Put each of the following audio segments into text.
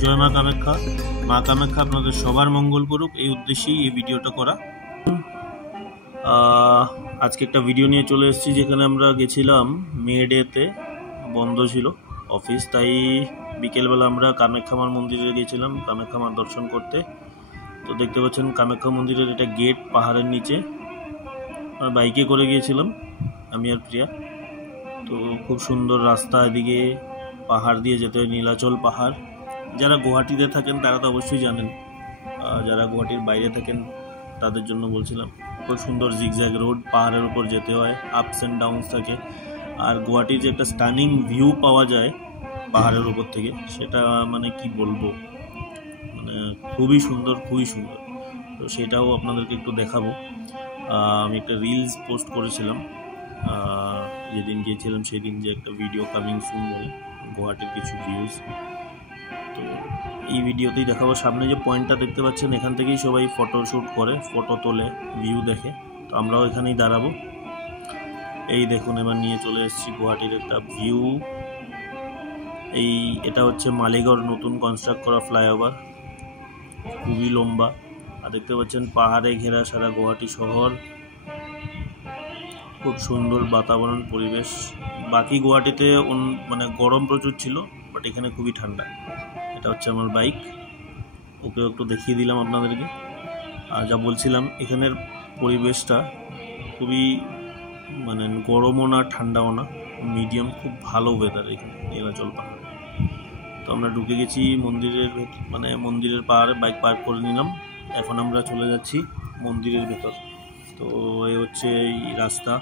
জয় মা কামাখ্যা। মা কামাখ্যা আপনাদের সবার মঙ্গল করুক, এই উদ্দেশ্যেই এই ভিডিওটা করা। আজকে একটা ভিডিও নিয়ে চলে এসেছি, যেখানে আমরা গেছিলাম মে ডেতে, বন্ধ ছিল অফিস, তাই বিকেলবেলা আমরা কামাখ্যা মার মন্দিরে গেছিলাম কামাখ্যা মার দর্শন করতে। তো দেখতে পাচ্ছেন কামাখ্যা মন্দিরের এটা গেট, পাহাড়ের নিচে। বাইকে করে গিয়েছিলাম আমি আর প্রিয়া। তো খুব সুন্দর রাস্তা, এদিকে পাহাড় দিয়ে যেতে হয়, নীলাচল পাহাড়। যারা গুয়াহাটিতে থাকেন তারা তো অবশ্যই জানেন, যারা গুয়াহাটির বাইরে থাকেন তাদের জন্য বলছিলাম। খুব সুন্দর জিগজ্যাগ রোড, পাহাড়ের উপর যেতে হয়, আপস অ্যান্ড ডাউনস থাকে। আর গুয়াহাটির যে একটা স্টানিং ভিউ পাওয়া যায় পাহাড়ের উপর থেকে, সেটা মানে কি বলবো, মানে খুবই সুন্দর, খুবই সুন্দর। তো সেটাও আপনাদেরকে একটু দেখাবো। আমি একটা রিলস পোস্ট করেছিলাম যেদিন গিয়েছিলাম, সেদিন, যে একটা ভিডিও কামিং সুন বলে গুয়াহাটির কিছু ভিউজ। তো এই ভিডিওতেই দেখাবো। সামনে যে পয়েন্টটা দেখতে পাচ্ছেন, এখান থেকেই সবাই ফটো শ্যুট করে, ফটো তোলে, ভিউ দেখে। তো আমরাও এখানেই দাঁড়াবো। এই দেখুন, এবার নিয়ে চলে এসেছি গুয়াহাটির একটা ভিউ। এটা হচ্ছে মালিগড় নতুন কনস্ট্রাক্ট করা ফ্লাইওভার, খুবই লম্বা। আর দেখতে পাচ্ছেন পাহাড়ে ঘেরা সারা গুয়াহাটি শহর, খুব সুন্দর বাতাবরণ, পরিবেশ। বাকি গুয়াহাটিতে মানে গরম প্রচুর ছিল, বাট এখানে খুবই ঠান্ডা। এটা হচ্ছে আমার বাইক, ওকে একটু দেখিয়ে দিলাম আপনাদেরকে। আর যা বলছিলাম, এখানের পরিবেশটা খুবই মানে গরমও না ঠান্ডাও না, মিডিয়াম, খুব ভালো ওয়েদার এখানে নীলাচল পাহাড়। তো আমরা ঢুকে গেছি মন্দিরের মানে মন্দিরের পাহাড়ে, বাইক পার্ক করে নিলাম। এখন আমরা চলে যাচ্ছি মন্দিরের ভেতর। তো এই হচ্ছে এই রাস্তা,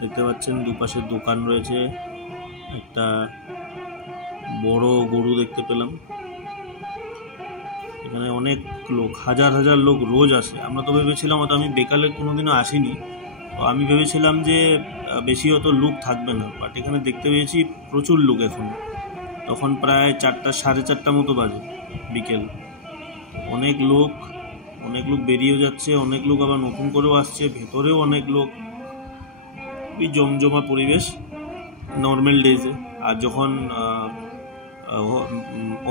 দেখতে পাচ্ছেন দুপাশে দোকান রয়েছে। একটা বড় গরু দেখতে পেলাম। এখানে অনেক লোক, হাজার হাজার লোক রোজ আসে। আমরা তো ভেবেছিলাম, হয়তো আমি বেকালে কোনোদিনও আসিনি, তো আমি ভেবেছিলাম যে বেশি হয়তো লোক থাকবে না, বাট এখানে দেখতে পেয়েছি প্রচুর লোক। এখন তখন প্রায় 4টা, 4:30 মতো বাজে বিকেল। অনেক লোক বেরিয়েও যাচ্ছে, অনেক লোক আবার নতুন করেও আসছে, ভেতরেও অনেক লোক। খুবই জমজমা পরিবেশ নর্মাল ডেজে। আর যখন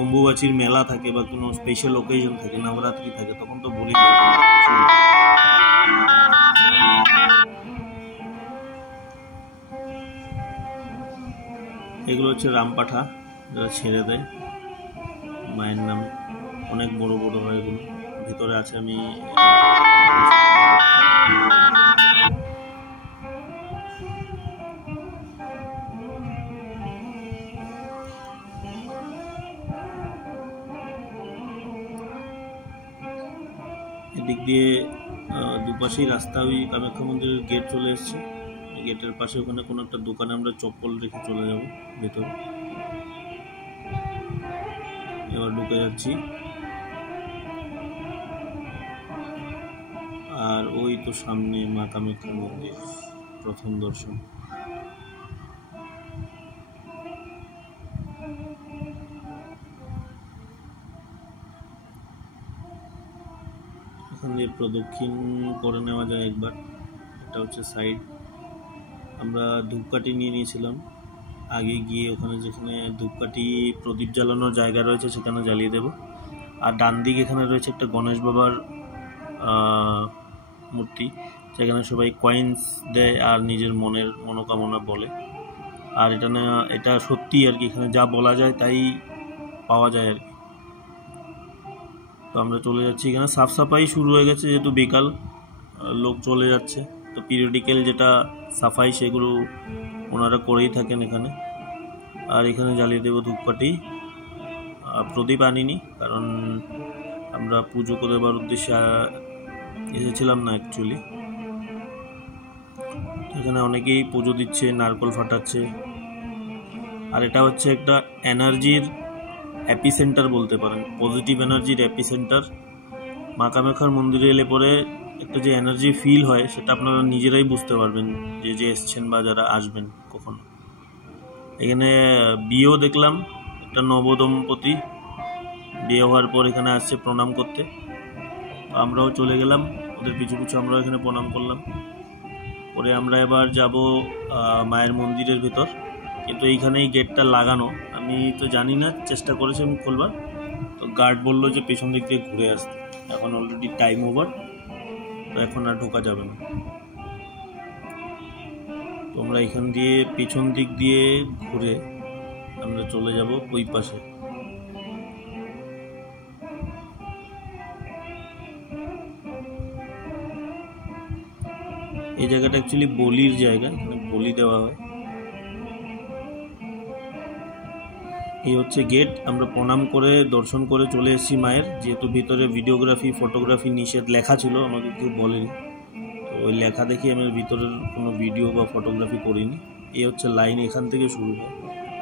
অম্বুবাচীর মেলা থাকে বা কোনো স্পেশাল ওকেশন থাকে, নবরাত্রি থাকে, তখন তো বলি। এগুলো হচ্ছে রামপাঠা, যারা ছেড়ে দেয় মায়ের নামে, অনেক বড় বড় হয় এগুলো। ভেতরে আছে, আমি এদিক দিয়ে দুপাশেই রাস্তা, ওই কামাখ্যা মন্দিরের গেট চলে এসছে। গেটের পাশে ওখানে কোনো একটা দোকানে আমরা চপ্পল রেখে চলে যাব ভেতরে। এবার ঢুকে যাচ্ছি। আর ওই তো সামনে মা কামাখ্যার মন্দির, প্রথম দর্শন। এখান দিয়ে প্রদক্ষিণ করে নেওয়া যায় একবার। এটা হচ্ছে সাইড। আমরা ধূপকাঠি নিয়ে নিয়েছিলাম আগে গিয়ে, ওখানে যেখানে ধূপকাঠি প্রদীপ জ্বালানোর জায়গা রয়েছে সেখানে জ্বালিয়ে দেব। আর ডান দিকে এখানে রয়েছে একটা গণেশ বাবার মূর্তি, যেখানে সবাই কয়েন্স দেয় আর নিজের মনের মনোকামনা বলে। আর এটা সত্যি আর কি, এখানে যা বলা যায় তাই পাওয়া যায় আর কি। তো আমরা চলে যাচ্ছি। এখানে সাফ সাফাই শুরু হয়ে গেছে, যেহেতু বিকাল, লোক চলে যাচ্ছে। তো পিরিয়ডিক্যাল যেটা সাফাই, সেগুলো ওনারা করেই থাকেন এখানে। আর এখানে জ্বালিয়ে দেবো ধূপকাঠি। প্রদীপ আনিনি, কারণ আমরা পুজো দেবার উদ্দেশ্যে এসেছিলাম না অ্যাকচুয়ালি। এখানে অনেকেই পুজো দিচ্ছে, নারকল ফাটাচ্ছে। আর এটা হচ্ছে একটা এনার্জির এপিসেন্টার বলতে পারেন, পজিটিভ এনার্জির এপিসেন্টার। মা কামাখ্যার মন্দিরে এলে পরে একটা যে এনার্জি ফিল হয়, সেটা আপনারা নিজেরাই বুঝতে পারবেন, যে এসছেন বা যারা আসবেন কখনো। এখানে বিয়েও দেখলাম, একটা নবদম্পতি বিয়ে হওয়ার পর এখানে আসছে প্রণাম করতে। আমরাও চলে গেলাম ওদের পিছু পিছু, আমরাও এখানে প্রণাম করলাম। পরে আমরা এবার যাব মায়ের মন্দিরের ভেতর। কিন্তু এইখানেই গেটটা লাগানো, আমি তো জানি না, চেষ্টা করেছি আমি খোলবার, তো গার্ড বললো যে পেছন দিক দিয়ে ঘুরে আসতে, এখন অলরেডি টাইম ওভার, তো এখন আর ঢোকা যাবে না। তো আমরা এখান দিয়ে পেছন দিক দিয়ে ঘুরে আমরা চলে যাব ওই পাশে। এই জায়গাটা অ্যাকচুয়ালি বলির জায়গা, এখানে বলি দেওয়া হয়। এই হচ্ছে গেট। আমরা প্রণাম করে দর্শন করে চলে এসেছি মায়ের, যেহেতু ভিতরে ভিডিওগ্রাফি ফটোগ্রাফি নিষেধ লেখা ছিল, আমাকে কেউ বলেনি, তো ওই লেখা দেখে আমি ভিতরের কোনো ভিডিও বা ফটোগ্রাফি করিনি। এই হচ্ছে লাইন, এখান থেকে শুরু হয়।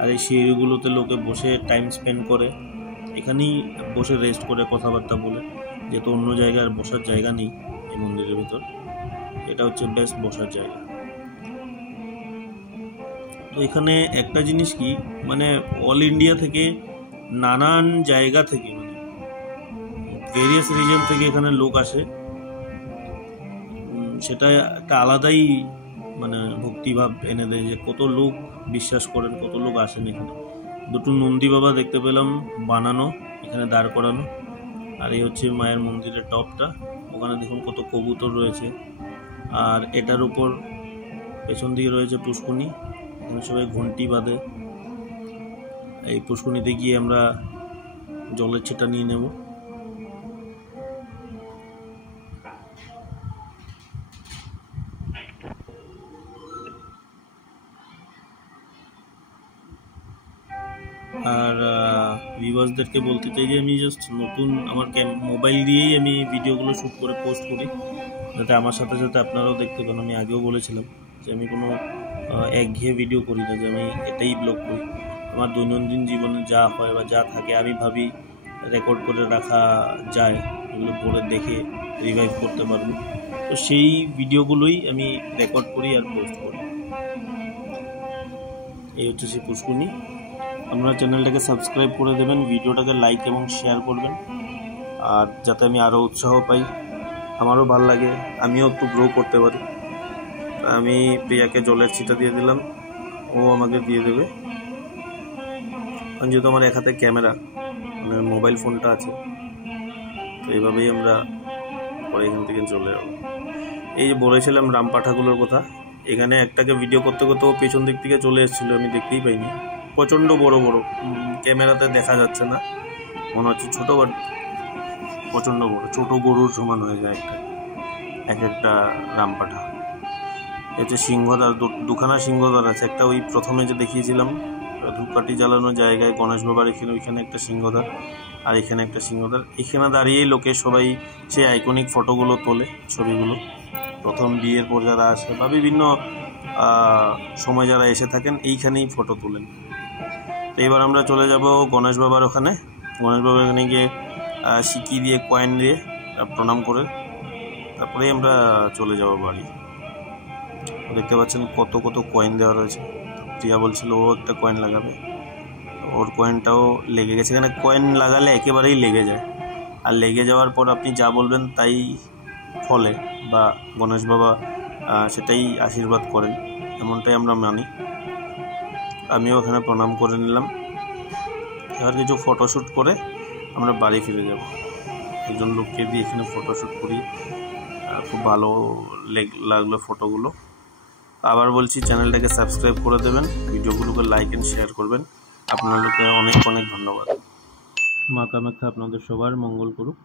আর এই সিঁড়িগুলোতে লোকে বসে টাইম স্পেন্ড করে, এখানেই বসে রেস্ট করে কথাবার্তা বলে, যেহেতু অন্য জায়গায় বসার জায়গা নেই এই মন্দিরের ভিতর, এটা হচ্ছে বেস্ট বসার জায়গা। তো এখানে একটা জিনিস কি, মানে অল ইন্ডিয়া থেকে নানান জায়গা থেকে, মানে ভেরিয়াস রিজন থেকে এখানে লোক আসে, সেটা একটা আলাদাই মানে ভক্তিভাব এনে দেয়, যে কত লোক বিশ্বাস করেন, কত লোক আসেন এখানে। দুটো নন্দী বাবা দেখতে পেলাম বানানো, এখানে দাঁড় করানো। আর এই হচ্ছে মায়ের মন্দিরের টপটা, ওখানে দেখুন কত কবুতর রয়েছে। আর এটার উপর পেছন দিকে রয়েছে পুষ্কুনি, এখানে সবাই ঘন্টি বাঁধে। এই পুষ্কুনিতে গিয়ে আমরা জলের ছিটা নিয়ে নেব। আর ভিউয়ার্সদেরকে বলতে চাই যে আমি জাস্ট নতুন, আমার মোবাইল দিয়েই আমি ভিডিওগুলো শ্যুট করে পোস্ট করি, যাতে আমার সাথে সাথে আপনারাও দেখতে পান। আমি আগেও বলেছিলাম যে আমি কোনো একঘেয়ে ভিডিও করি না, যে আমি এটাই ব্লগ করি। আমার দৈনন্দিন জীবনে যা হয় বা যা থাকে আমি ভাবি রেকর্ড করে রাখা যায়, এগুলো পরে দেখে রিভাইভ করতে পারবো। তো সেই ভিডিওগুলোই আমি রেকর্ড করি আর পোস্ট করি। এই হচ্ছে সেই পুষ্কুনি। আপনারা চ্যানেলটাকে সাবস্ক্রাইব করে দেবেন, ভিডিওটাকে লাইক এবং শেয়ার করবেন, আর যাতে আমি আরও উৎসাহ পাই, আমারও ভালো লাগে, আমিও একটু গ্রো করতে পারি। আমি প্রিয়াকে জলের ছিটা দিয়ে দিলাম, ও আমাকে দিয়ে দেবে। কারণ যেহেতু আমার এক হাতে ক্যামেরা, মানে মোবাইল ফোনটা আছে, তো এইভাবেই আমরা পরে এখান থেকে চলে যাবো। এই যে বলেছিলাম রামপাঠাগুলোর কথা, এখানে একটাকে ভিডিও করতে করতে ও পেছন দিক থেকে চলে এসেছিলো, আমি দেখতেই পাইনি। প্রচণ্ড বড় বড়, ক্যামেরাতে দেখা যাচ্ছে না, মনে হচ্ছে ছোটো, বাট প্রচণ্ড বড়, ছোটো গরুর সমান হয়ে যায় এক একটা রামপাঠা। হচ্ছে সিংহদ্বার, দুখানা সিংহদ্বার আছে। একটা ওই প্রথমে যে দেখিয়েছিলাম ধূপকাঠি জ্বালানোর জায়গায় গণেশ বাবার এখানে, ওইখানে একটা সিংহদ্বার, আর এখানে একটা সিংহদ্বার। এখানে দাঁড়িয়েই লোকে সবাই সেই আইকনিক ফটোগুলো তোলে, ছবিগুলো। প্রথম বিয়ের পর যারা আসে বা বিভিন্ন সময় যারা এসে থাকেন, এইখানেই ফটো তোলেন। তো এবার আমরা চলে যাব গণেশ বাবার ওখানে। গণেশ বাবার এখানে গিয়ে সিকি দিয়ে কয়েন দিয়ে প্রণাম করে তারপরেই আমরা চলে যাব বাড়ি। দেখতে পাচ্ছেন কত কত কয়েন দেওয়া রয়েছে। প্রিয়া বলছিল ও একটা কয়েন লাগাবে, ওর কয়েনটাও লেগে গেছে। এখানে কয়েন লাগালে একেবারেই লেগে যায়, আর লেগে যাওয়ার পর আপনি যা বলবেন তাই ফলে, বা গণেশ বাবা সেটাই আশীর্বাদ করেন, এমনটাই আমরা মানি। আমিও এখানে প্রণাম করে নিলাম। এবার কিছু ফটোশ্যুট করে আমরা বাড়ি ফিরে যাব। একজন লোককে দিয়ে এখানে ফটোশ্যুট করি, খুব ভালো লাগলো ফটোগুলো। আবার বলছি, চ্যানেলটাকে সাবস্ক্রাইব করে দেবেন, ভিডিওগুলোকে লাইক অ্যান্ড শেয়ার করবেন। আপনাদেরকে অনেক অনেক ধন্যবাদ। মা কামাখ্যা আপনাদের সবার মঙ্গল করুক।